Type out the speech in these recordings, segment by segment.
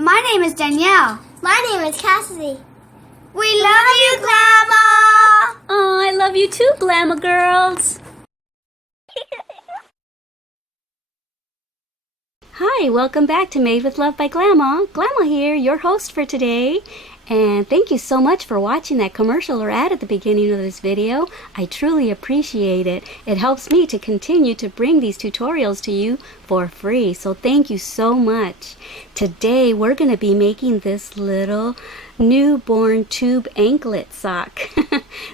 My name is Danielle. My name is Cassidy. We love you, Glama! Oh, I love you too, Glama girls. Hi, welcome back to Made with Love by Glama. Glama here, your host for today. And thank you so much for watching that commercial or ad at the beginning of this video. I truly appreciate it. It helps me to continue to bring these tutorials to you for free. So thank you so much. Today we're going to be making this little newborn tube anklet sock.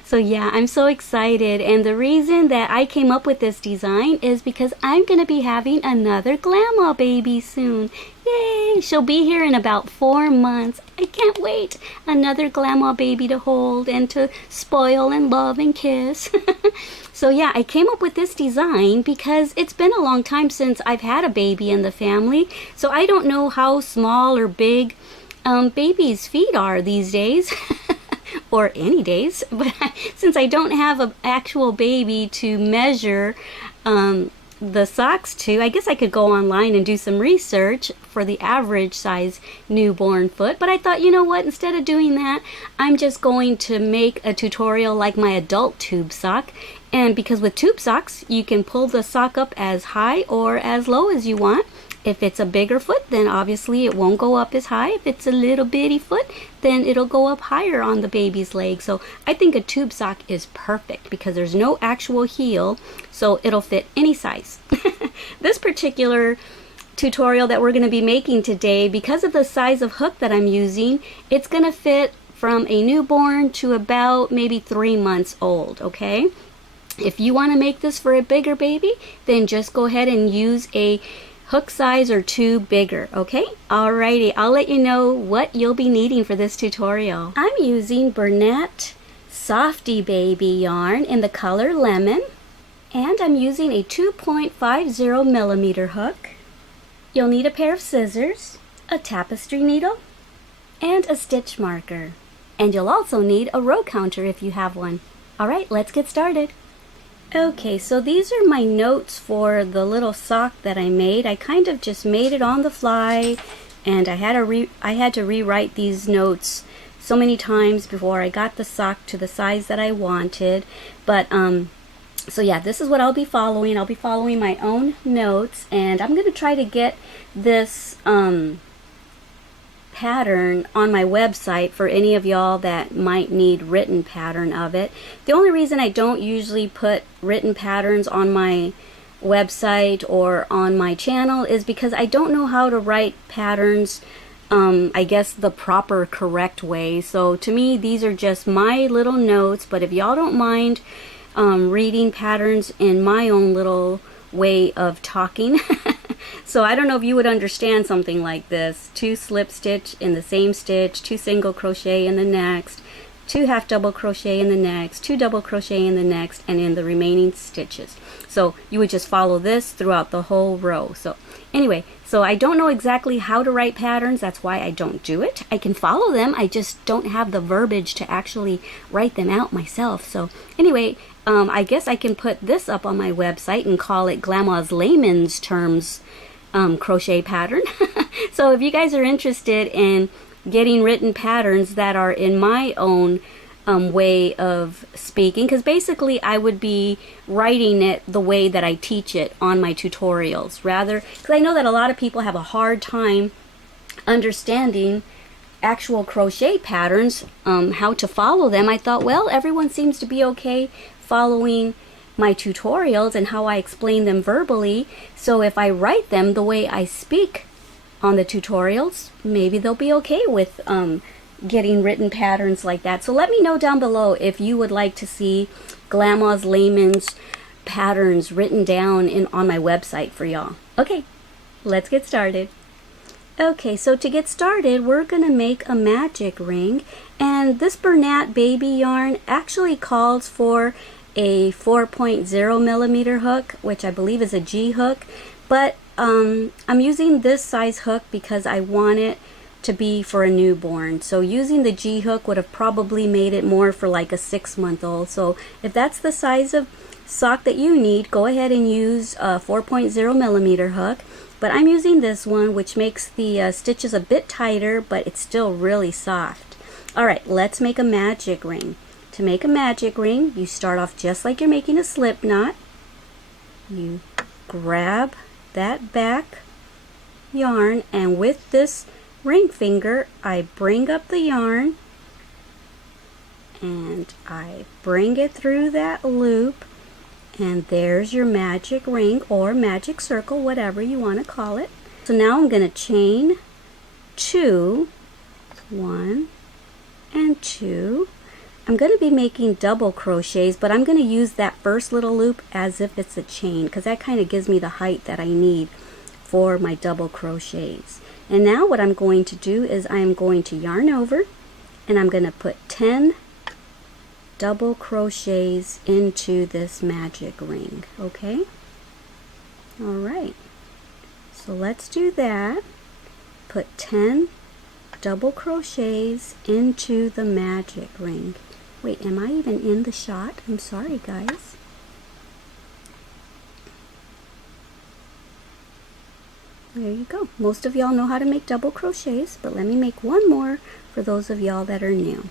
So yeah, I'm so excited, and the reason that I came up with this design is because I'm going to be having another Glama baby soon. Yay! She'll be here in about 4 months. I can't wait. Another Glama baby to hold and to spoil and love and kiss. So yeah, I came up with this design because it's been a long time since I've had a baby in the family. So I don't know how small or big babies' feet are these days. Or any days. But since I don't have an actual baby to measure the socks to, I guess I could go online and do some research for the average size newborn foot. But I thought, you know what, instead of doing that, I'm just going to make a tutorial like my adult tube sock. And because with tube socks, you can pull the sock up as high or as low as you want. If it's a bigger foot, then obviously it won't go up as high. If it's a little bitty foot, then it'll go up higher on the baby's leg. So I think a tube sock is perfect because there's no actual heel, so it'll fit any size. This particular tutorial that we're going to be making today, because of the size of hook that I'm using, it's going to fit from a newborn to about maybe 3 months old, okay? If you want to make this for a bigger baby, then just go ahead and use a hook size or 2 bigger, okay? Alrighty, I'll let you know what you'll be needing for this tutorial. I'm using Bernat Softy Baby yarn in the color Lemon, and I'm using a 2.50 millimeter hook. You'll need a pair of scissors, a tapestry needle, and a stitch marker. And you'll also need a row counter if you have one. Alright, let's get started. Okay, so these are my notes for the little sock that I made. I kind of just made it on the fly, and I had to rewrite these notes so many times before I got the sock to the size that I wanted. But so yeah, this is what I'll be following. I'll be following my own notes, and I'm going to try to get this pattern on my website for any of y'all that might need written pattern of it. The only reason I don't usually put written patterns on my website or on my channel is because I don't know how to write patterns I guess the proper correct way. So to me, these are just my little notes, but if y'all don't mind reading patterns in my own little way of talking so I don't know if you would understand something like this: 2 slip stitch in the same stitch, 2 single crochet in the next, 2 half double crochet in the next, 2 double crochet in the next, and in the remaining stitches. So you would just follow this throughout the whole row. So anyway, so I don't know exactly how to write patterns. That's why I don't do it. I can follow them, I just don't have the verbiage to actually write them out myself. So anyway, I guess I can put this up on my website and call it Glama's layman's terms crochet pattern. So if you guys are interested in getting written patterns that are in my own way of speaking, because basically I would be writing it the way that I teach it on my tutorials, rather, because I know that a lot of people have a hard time understanding actual crochet patterns, how to follow them. I thought, well, everyone seems to be okay following my tutorials and how I explain them verbally, so if I write them the way I speak on the tutorials, maybe they'll be okay with getting written patterns like that. So let me know down below if you would like to see Glama's layman's patterns written down on my website for y'all. Okay, let's get started. Okay, so to get started, we're gonna make a magic ring, and this Bernat baby yarn actually calls for a 4.0 millimeter hook, which I believe is a G hook, but I'm using this size hook because I want it to be for a newborn. So using the G hook would have probably made it more for like a 6-month-old. So if that's the size of sock that you need, go ahead and use a 4.0 millimeter hook. but I'm using this one, which makes the stitches a bit tighter, but it's still really soft. Alright, let's make a magic ring. To make a magic ring, you start off just like you're making a slip knot. You grab that back yarn, and with this ring finger, I bring up the yarn and I bring it through that loop, and there's your magic ring or magic circle, whatever you want to call it. So now I'm going to chain 2, 1 and 2. I'm going to be making double crochets, but I'm going to use that first little loop as if it's a chain, because that kind of gives me the height that I need for my double crochets. And now what I'm going to do is I'm going to yarn over, and I'm going to put 10 double crochets into this magic ring. Okay? Alright, so let's do that. Put 10 double crochets into the magic ring. Wait, am I even in the shot? I'm sorry, guys. There you go. Most of y'all know how to make double crochets, but let me make one more for those of y'all that are new.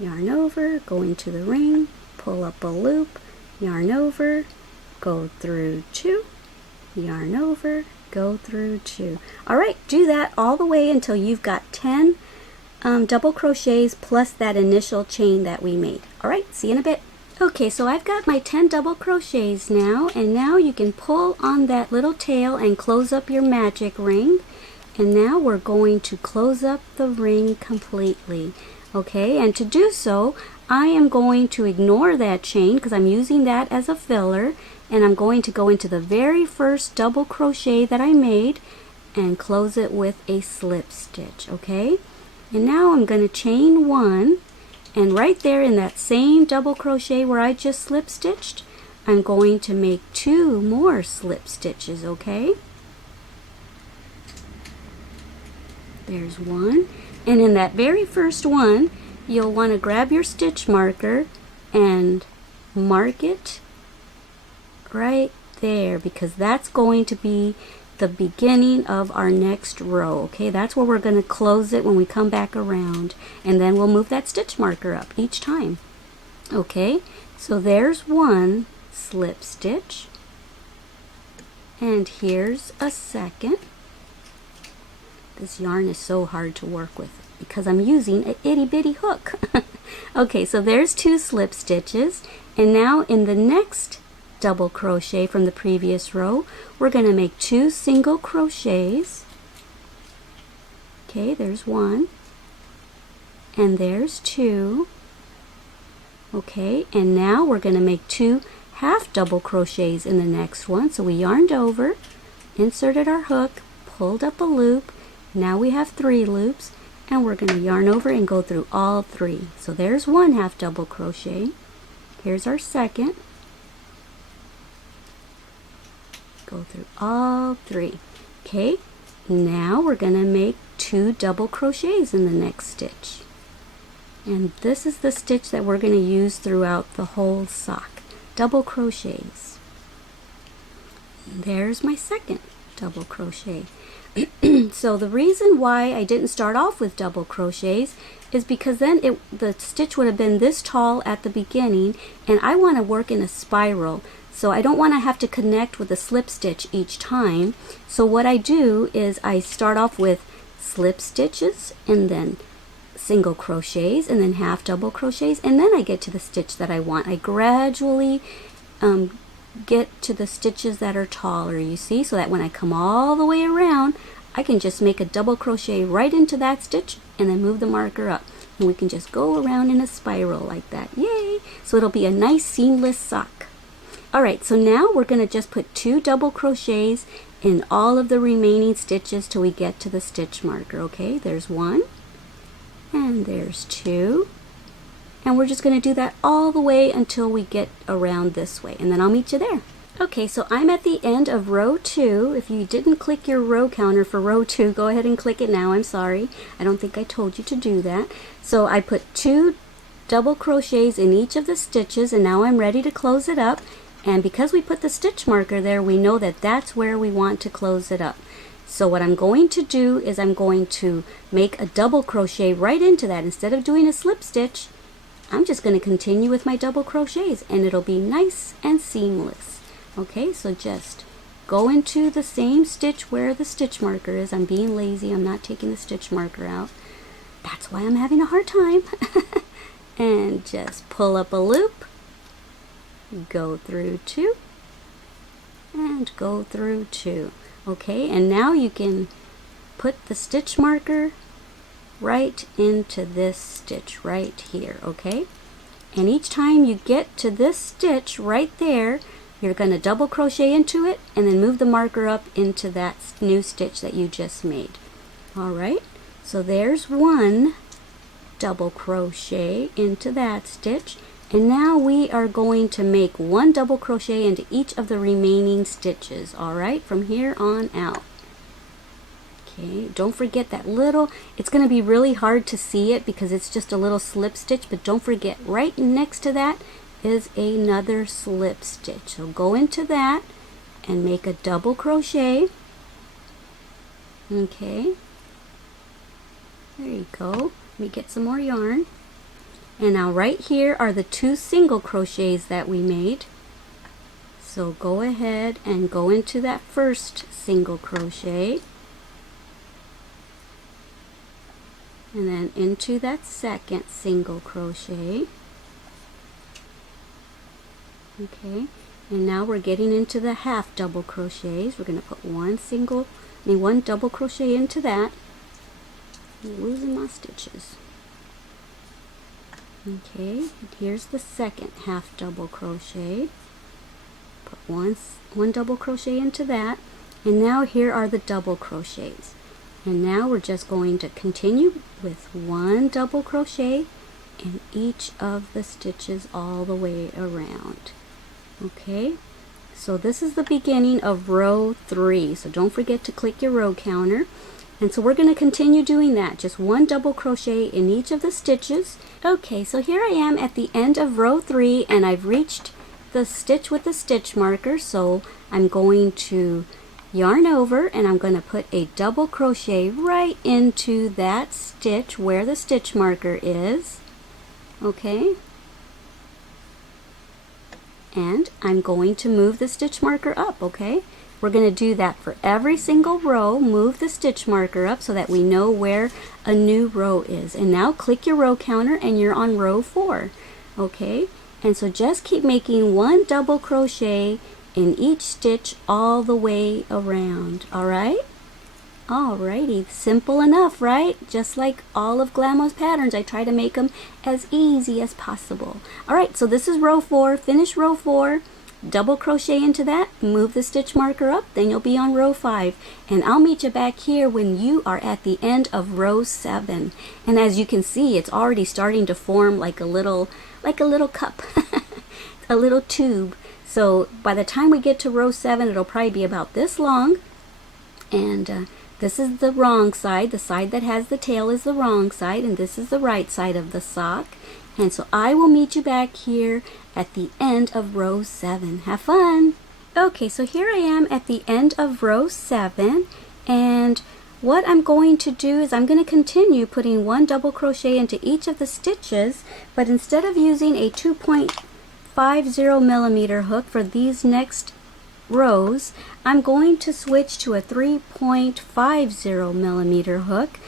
Yarn over, go into the ring, pull up a loop, yarn over, go through 2, yarn over, go through 2. Alright, do that all the way until you've got 10 double crochets plus that initial chain that we made. Alright, see you in a bit. Okay, so I've got my 10 double crochets now, and now you can pull on that little tail and close up your magic ring. And now we're going to close up the ring completely. Okay, and to do so, I am going to ignore that chain because I'm using that as a filler, and I'm going to go into the very first double crochet that I made and close it with a slip stitch. Okay, and now I'm going to chain 1, and right there in that same double crochet where I just slip stitched, I'm going to make 2 more slip stitches. Okay, there's 1, and in that very first one you'll want to grab your stitch marker and mark it right there, because that's going to be the beginning of our next row. Okay, that's where we're going to close it when we come back around, and then we'll move that stitch marker up each time. Okay, so there's 1 slip stitch, and here's a second. This yarn is so hard to work with because I'm using an itty bitty hook. Okay, so there's 2 slip stitches, and now in the next double crochet from the previous row, we're going to make 2 single crochets. Okay, there's 1, and there's 2. Okay, and now we're going to make 2 half double crochets in the next one. So we yarned over, inserted our hook, pulled up a loop. Now we have 3 loops, and we're going to yarn over and go through all 3. So there's 1 half double crochet. Here's our second. Go through all 3. Okay, now we're going to make 2 double crochets in the next stitch. And this is the stitch that we're going to use throughout the whole sock. Double crochets. And there's my second double crochet. So the reason why I didn't start off with double crochets is because then the stitch would have been this tall at the beginning, and I want to work in a spiral, so I don't want to have to connect with a slip stitch each time. So what I do is I start off with slip stitches and then single crochets and then half double crochets, and then I get to the stitch that I want. I gradually get to the stitches that are taller, you see, so that when I come all the way around, I can just make a double crochet right into that stitch and then move the marker up, and we can just go around in a spiral like that. Yay! So it'll be a nice seamless sock. Alright, so now we're going to just put 2 double crochets in all of the remaining stitches till we get to the stitch marker. Okay, there's 1 and there's 2. And we're just going to do that all the way until we get around this way, and then I'll meet you there. Okay, so I'm at the end of row 2. If you didn't click your row counter for row 2, go ahead and click it now. I'm sorry. I don't think I told you to do that. So I put 2 double crochets in each of the stitches, and now I'm ready to close it up. And because we put the stitch marker there, we know that that's where we want to close it up. So what I'm going to do is I'm going to make a double crochet right into that. Instead of doing a slip stitch, I'm just going to continue with my double crochets, and it'll be nice and seamless. Okay, so just go into the same stitch where the stitch marker is. I'm being lazy, I'm not taking the stitch marker out. That's why I'm having a hard time. And just pull up a loop, go through 2, and go through 2. Okay, and now you can put the stitch marker right into this stitch right here. Okay, and each time you get to this stitch right there, you're going to double crochet into it and then move the marker up into that new stitch that you just made. Alright, so there's one double crochet into that stitch, and now we are going to make one double crochet into each of the remaining stitches. Alright, from here on out. Okay, don't forget that little, it's going to be really hard to see it because it's just a little slip stitch, but don't forget right next to that is another slip stitch. So go into that and make a double crochet. Okay, there you go. Let me get some more yarn. And now right here are the 2 single crochets that we made. So go ahead and go into that first single crochet, and then into that second single crochet. Okay, and now we're getting into the half double crochets. We're going to put one double crochet into that. I'm losing my stitches. Okay, here's the second half double crochet. Put one double crochet into that, and now here are the double crochets. And now we're just going to continue with one double crochet in each of the stitches all the way around. Okay, so this is the beginning of row 3, so don't forget to click your row counter. And so we're going to continue doing that, just one double crochet in each of the stitches. Okay, so here I am at the end of row 3, and I've reached the stitch with the stitch marker, so I'm going to yarn over and I'm going to put a double crochet right into that stitch where the stitch marker is. Okay, and I'm going to move the stitch marker up. Okay, we're going to do that for every single row. Move the stitch marker up so that we know where a new row is. And now click your row counter and you're on row 4. Okay, and so just keep making one double crochet in each stitch all the way around. Alright? Alrighty, simple enough, right? Just like all of Glama's patterns, I try to make them as easy as possible. Alright, so this is row 4. Finish row 4, double crochet into that, move the stitch marker up, then you'll be on row 5. And I'll meet you back here when you are at the end of row 7. And as you can see, it's already starting to form like a little cup, a little tube. So by the time we get to row 7, it'll probably be about this long. And this is the wrong side. The side that has the tail is the wrong side, and this is the right side of the sock. And so I will meet you back here at the end of row 7. Have fun! Okay, so here I am at the end of row 7, and what I'm going to do is I'm going to continue putting one double crochet into each of the stitches, but instead of using a 2.50 millimeter hook for these next rows, I'm going to switch to a 3.50 millimeter hook,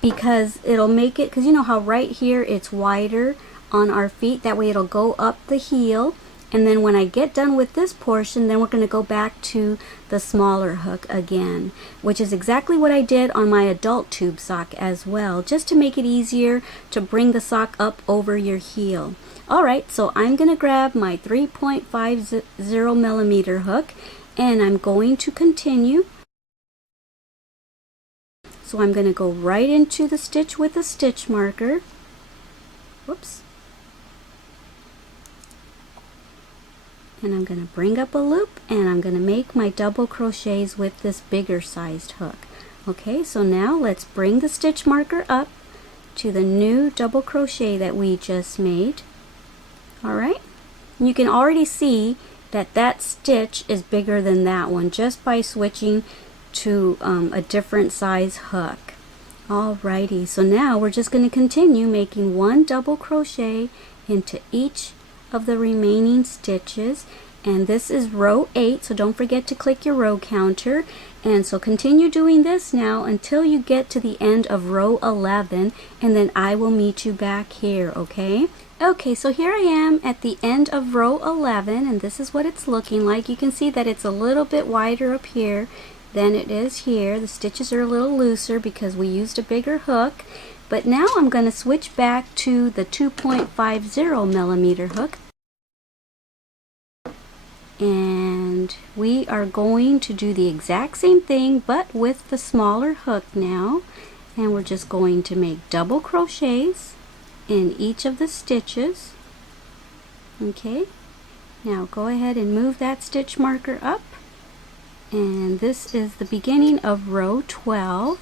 because it'll make it, because you know how right here it's wider on our feet, that way it'll go up the heel, and then when I get done with this portion, then we're going to go back to the smaller hook again, which is exactly what I did on my adult tube sock as well, just to make it easier to bring the sock up over your heel. Alright, so I'm going to grab my 3.50 millimeter hook, and I'm going to continue. So I'm going to go right into the stitch with the stitch marker. Whoops. And I'm going to bring up a loop, and I'm going to make my double crochets with this bigger sized hook. Okay, so now let's bring the stitch marker up to the new double crochet that we just made. Alright, you can already see that stitch is bigger than that one just by switching to a different size hook. Alrighty, so now we're just going to continue making 1 double crochet into each of the remaining stitches, and this is row 8, so don't forget to click your row counter. And so continue doing this now until you get to the end of row 11, and then I will meet you back here, okay? Okay, so here I am at the end of row 11, and this is what it's looking like. You can see that it's a little bit wider up here than it is here. The stitches are a little looser because we used a bigger hook. But now I'm going to switch back to the 2.50 millimeter hook. And we are going to do the exact same thing but with the smaller hook now. And we're just going to make double crochets in each of the stitches. Okay, now go ahead and move that stitch marker up. And this is the beginning of row 12,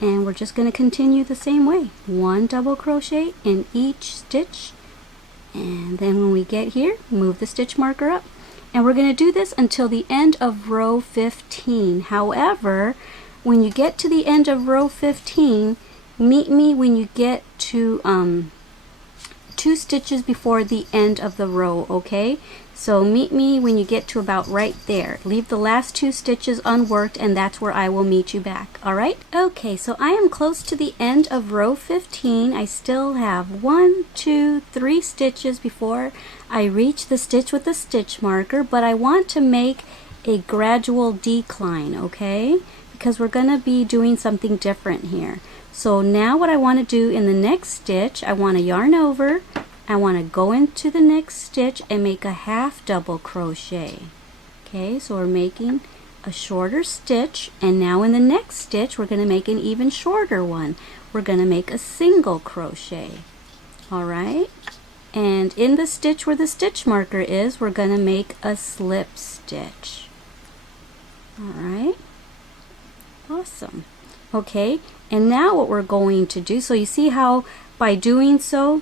and we're just going to continue the same way. 1 double crochet in each stitch, and then when we get here, move the stitch marker up. And we're going to do this until the end of row 15. However, when you get to the end of row 15, meet me when you get to 2 stitches before the end of the row, okay? So meet me when you get to about right there. Leave the last 2 stitches unworked, and that's where I will meet you back. Alright? Okay, so I am close to the end of row 15. I still have 1, 2, 3 stitches before I reach the stitch with the stitch marker, but I want to make a gradual decline, okay? Because we're going to be doing something different here. So now what I want to do in the next stitch, I want to yarn over. I want to go into the next stitch and make a half double crochet. Okay, so we're making a shorter stitch, and now in the next stitch we're going to make an even shorter one. We're going to make a single crochet. Alright, and in the stitch where the stitch marker is, we're going to make a slip stitch. Alright, awesome. Okay, and now what we're going to do, so you see how by doing so,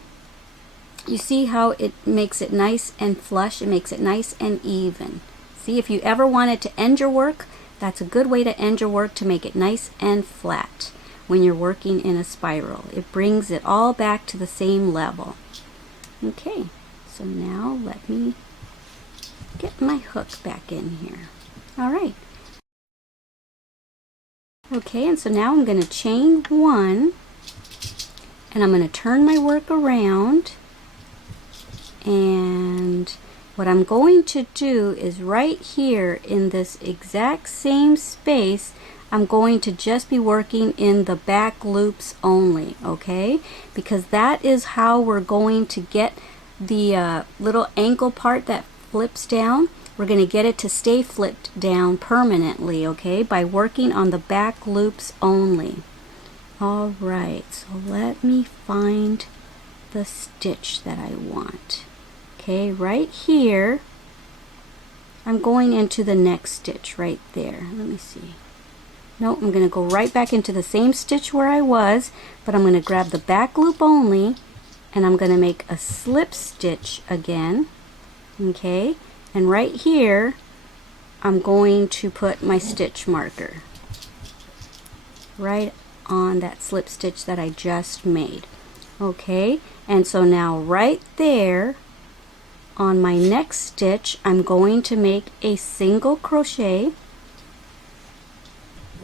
you see how it makes it nice and flush, it makes it nice and even. See, if you ever wanted to end your work, that's a good way to end your work, to make it nice and flat when you're working in a spiral. It brings it all back to the same level. Okay, so now let me get my hook back in here. Alright. Okay, and so now I'm going to chain 1, and I'm going to turn my work around. And what I'm going to do is right here in this exact same space, I'm going to just be working in the back loops only, okay? Because that is how we're going to get the little ankle part that flips down. We're going to get it to stay flipped down permanently, okay? By working on the back loops only. Alright, so let me find the stitch that I want. Okay, right here, I'm going into the next stitch right there. Let me see. No, I'm going to go right back into the same stitch where I was, but I'm going to grab the back loop only, and I'm going to make a slip stitch again. Okay, and right here, I'm going to put my stitch marker right on that slip stitch that I just made. Okay, and so now right there, on my next stitch, I'm going to make a single crochet.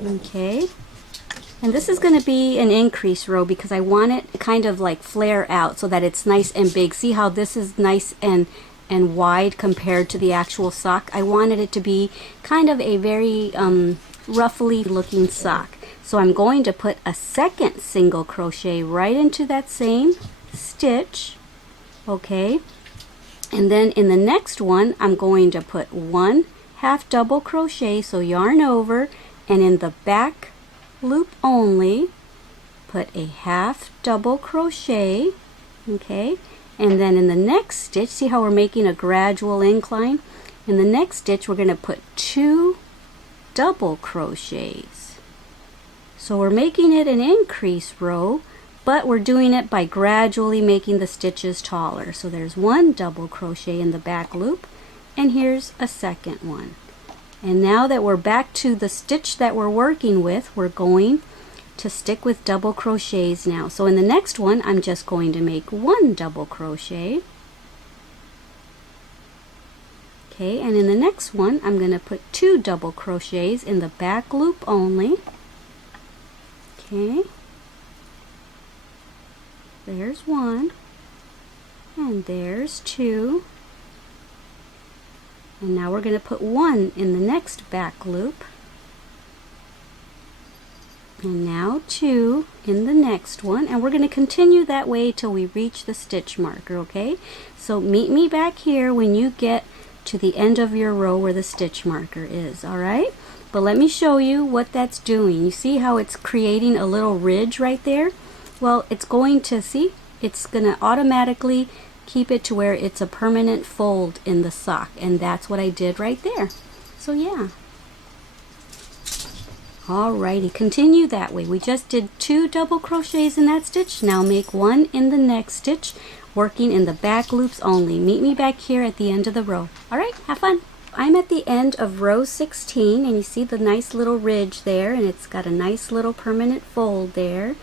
Okay, and this is going to be an increase row because I want it to kind of like flare out so that it's nice and big. See how this is nice and wide compared to the actual sock? I wanted it to be kind of a very ruffly looking sock. So I'm going to put a second single crochet right into that same stitch. Okay, and then in the next one, I'm going to put 1 half double crochet, so yarn over, and in the back loop only, put a half double crochet, okay, and then in the next stitch, see how we're making a gradual incline? In the next stitch, we're going to put 2 double crochets. So we're making it an increase row, but we're doing it by gradually making the stitches taller. So there's 1 double crochet in the back loop, and here's a second one. And now that we're back to the stitch that we're working with, we're going to stick with double crochets now. So in the next one, I'm just going to make 1 double crochet. Okay, and in the next one, I'm going to put 2 double crochets in the back loop only. Okay, there's 1, and there's 2. And now we're going to put 1 in the next back loop. And now 2 in the next one. And we're going to continue that way till we reach the stitch marker, okay? So meet me back here when you get to the end of your row where the stitch marker is, alright? But let me show you what that's doing. You see how it's creating a little ridge right there? Well, it's going to, see? It's going to automatically keep it to where it's a permanent fold in the sock, and that's what I did right there. So yeah. Alrighty, continue that way. We just did 2 double crochets in that stitch. Now make 1 in the next stitch, working in the back loops only. Meet me back here at the end of the row. Alright, have fun. I'm at the end of row 16, and you see the nice little ridge there, and it's got a nice little permanent fold there.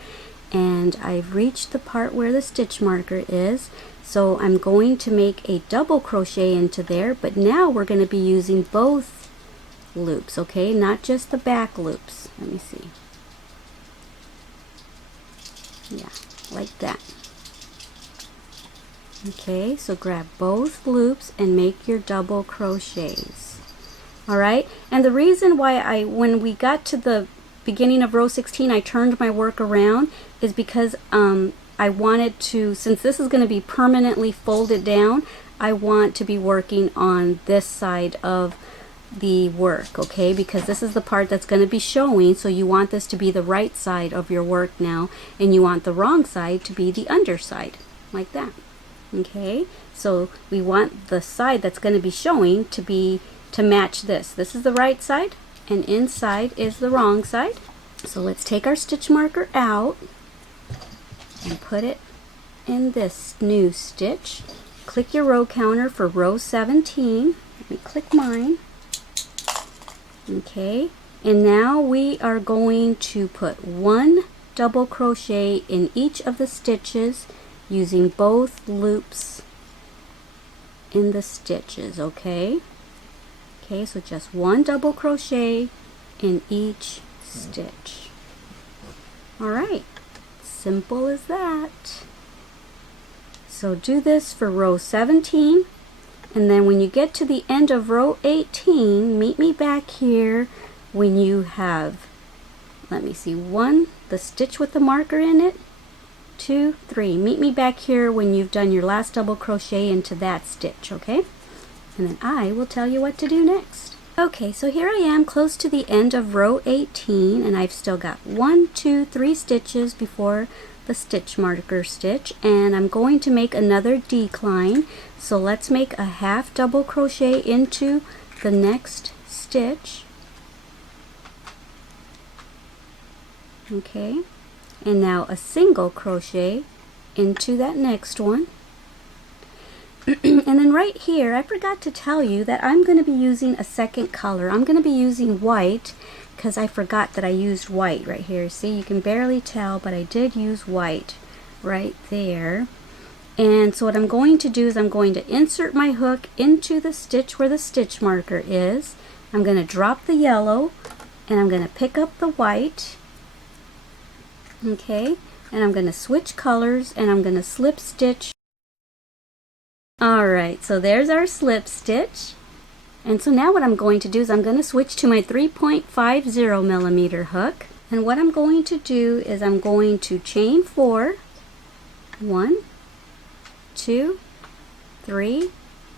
And I've reached the part where the stitch marker is. So I'm going to make a double crochet into there, but now we're going to be using both loops, okay? Not just the back loops. Let me see. Yeah, like that. Okay, so grab both loops and make your double crochets. Alright, and the reason why when we got to the beginning of row 16, I turned my work around is because I wanted to, since this is going to be permanently folded down, I want to be working on this side of the work, okay? Because this is the part that's going to be showing, so you want this to be the right side of your work now, and you want the wrong side to be the underside, like that. Okay, so we want the side that's going to be showing to match this. This is the right side, and inside is the wrong side. So let's take our stitch marker out and put it in this new stitch. Click your row counter for row 17. Let me click mine. Okay, and now we are going to put 1 double crochet in each of the stitches using both loops in the stitches, okay? Okay, so just 1 double crochet in each stitch. Alright, simple as that. So do this for row 17, and then when you get to the end of row 18, meet me back here when you have, let me see, 1, the stitch with the marker in it, 2, 3. Meet me back here when you've done your last double crochet into that stitch, okay? And then I will tell you what to do next. Okay, so here I am close to the end of row 18, and I've still got 1, 2, 3 stitches before the stitch marker stitch, and I'm going to make another decline. So let's make a half double crochet into the next stitch. Okay, and now a single crochet into that next one. And then right here, I forgot to tell you that I'm going to be using a second color. I'm going to be using white because I forgot that I used white right here. See, you can barely tell, but I did use white right there. And so what I'm going to do is I'm going to insert my hook into the stitch where the stitch marker is. I'm going to drop the yellow, and I'm going to pick up the white. Okay, and I'm going to switch colors, and I'm going to slip stitch. Alright, so there's our slip stitch. And so now what I'm going to do is I'm going to switch to my 3.50 millimeter hook. And what I'm going to do is I'm going to chain 4, 1, 2, 3,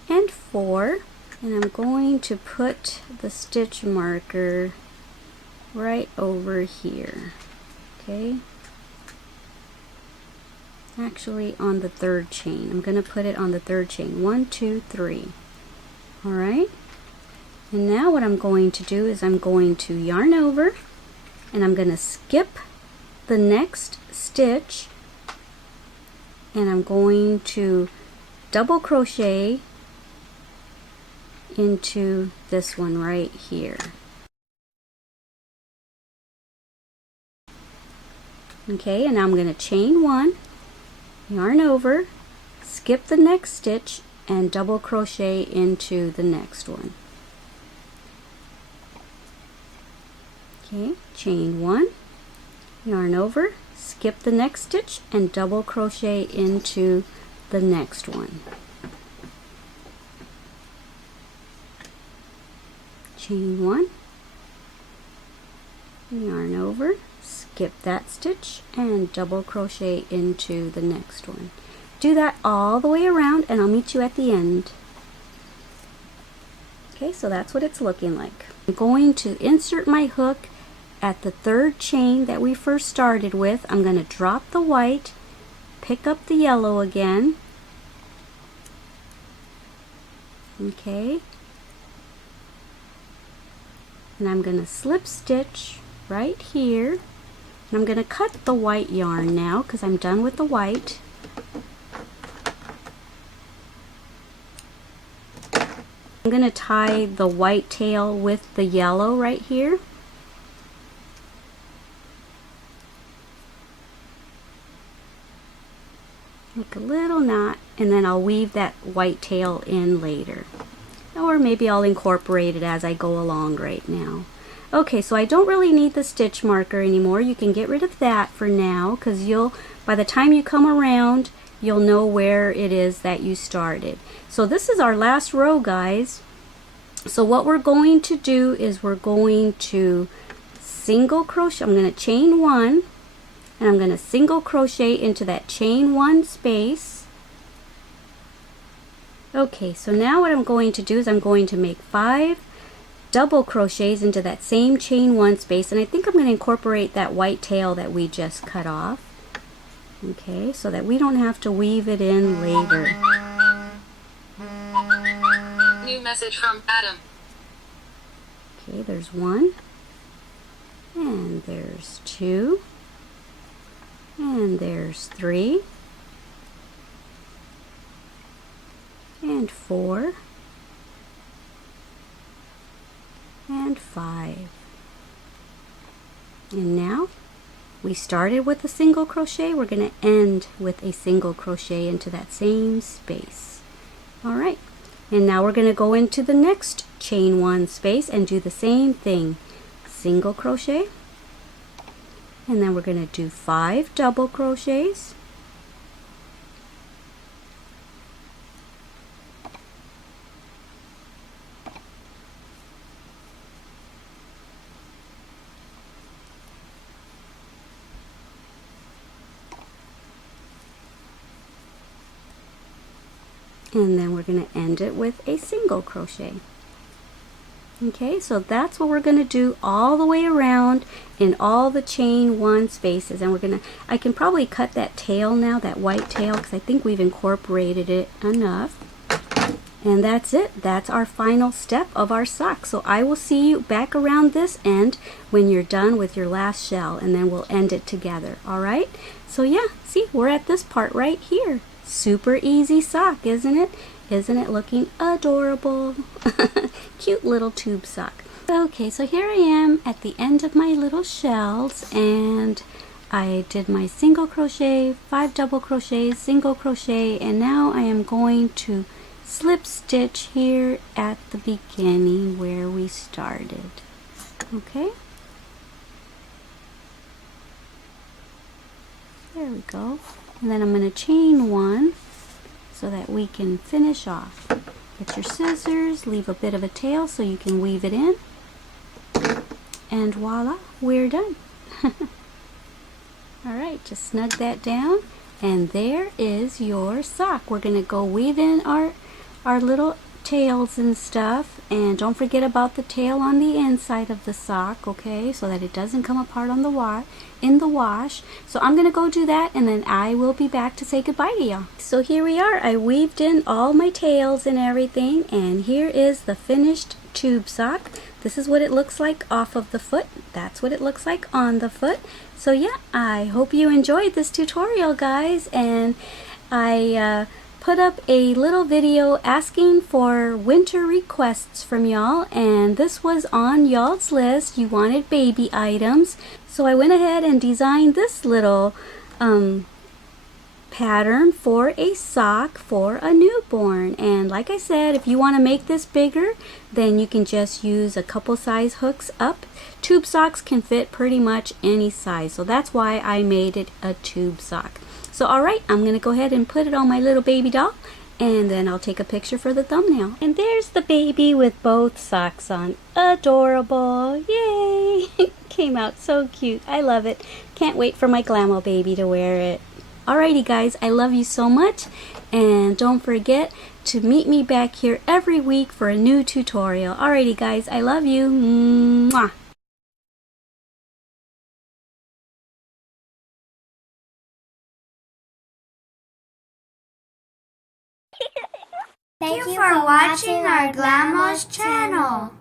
and 4. And I'm going to put the stitch marker right over here. Okay. Actually on the third chain. I'm going to put it on the third chain. 1, 2, 3. Alright. And now what I'm going to do is I'm going to yarn over, and I'm going to skip the next stitch, and I'm going to double crochet into this one right here. Okay, and now I'm going to chain 1, yarn over, skip the next stitch, and double crochet into the next one. Okay, chain 1, yarn over, skip the next stitch, and double crochet into the next one. Chain 1, yarn over, skip that stitch, and double crochet into the next one. Do that all the way around and I'll meet you at the end. Okay, so that's what it's looking like. I'm going to insert my hook at the 3rd chain that we first started with. I'm going to drop the white, pick up the yellow again. Okay. And I'm going to slip stitch right here. And I'm going to cut the white yarn now because I'm done with the white. I'm going to tie the white tail with the yellow right here. Make a little knot, and then I'll weave that white tail in later. Or maybe I'll incorporate it as I go along right now. Okay, so I don't really need the stitch marker anymore. You can get rid of that for now, because by the time you come around, you'll know where it is that you started. So this is our last row, guys. So what we're going to do is we're going to single crochet. I'm going to chain 1, and I'm going to single crochet into that chain 1 space. Okay, so now what I'm going to do is I'm going to make 5 double crochets into that same chain 1 space, and I think I'm going to incorporate that white tail that we just cut off. Okay, so that we don't have to weave it in later. New message from Adam. Okay, there's 1, and there's 2, and there's 3, and 4, and 5. And now we started with a single crochet. We're going to end with a single crochet into that same space. Alright, and now we're going to go into the next chain 1 space and do the same thing. Single crochet, and then we're going to do 5 double crochets, and then we're going to end it with a single crochet. Okay, so that's what we're going to do all the way around in all the chain 1 spaces. And I can probably cut that tail now, that white tail, because I think we've incorporated it enough. And that's it. That's our final step of our sock. So I will see you back around this end when you're done with your last shell, and then we'll end it together. Alright, so yeah, see, we're at this part right here. Super easy sock, isn't it? Isn't it looking adorable? Cute little tube sock. Okay, so here I am at the end of my little shells, and I did my single crochet, 5 double crochets, single crochet, and now I am going to slip stitch here at the beginning where we started. Okay, there we go. And then I'm going to chain 1 so that we can finish off. Get your scissors, leave a bit of a tail so you can weave it in, and voila, we're done. Alright, just snug that down, and there is your sock. We're going to go weave in our little tails and stuff, and don't forget about the tail on the inside of the sock, okay, so that it doesn't come apart on the in the wash. So I'm gonna go do that, and then I will be back to say goodbye to y'all. So here we are. I weaved in all my tails and everything, and here is the finished tube sock. This is what it looks like off of the foot. That's what it looks like on the foot. So yeah, I hope you enjoyed this tutorial, guys, and I put up a little video asking for winter requests from y'all, and this was on y'all's list. You wanted baby items, so I went ahead and designed this little pattern for a sock for a newborn. And like I said, if you want to make this bigger, then you can just use a couple size hooks up. Tube socks can fit pretty much any size, so that's why I made it a tube sock. So alright, I'm going to go ahead and put it on my little baby doll, and then I'll take a picture for the thumbnail. And there's the baby with both socks on. Adorable! Yay! Came out so cute. I love it. Can't wait for my Glama baby to wear it. Alrighty guys, I love you so much, and don't forget to meet me back here every week for a new tutorial. Alrighty guys, I love you. Mwah! Thank you for watching our Glama's channel.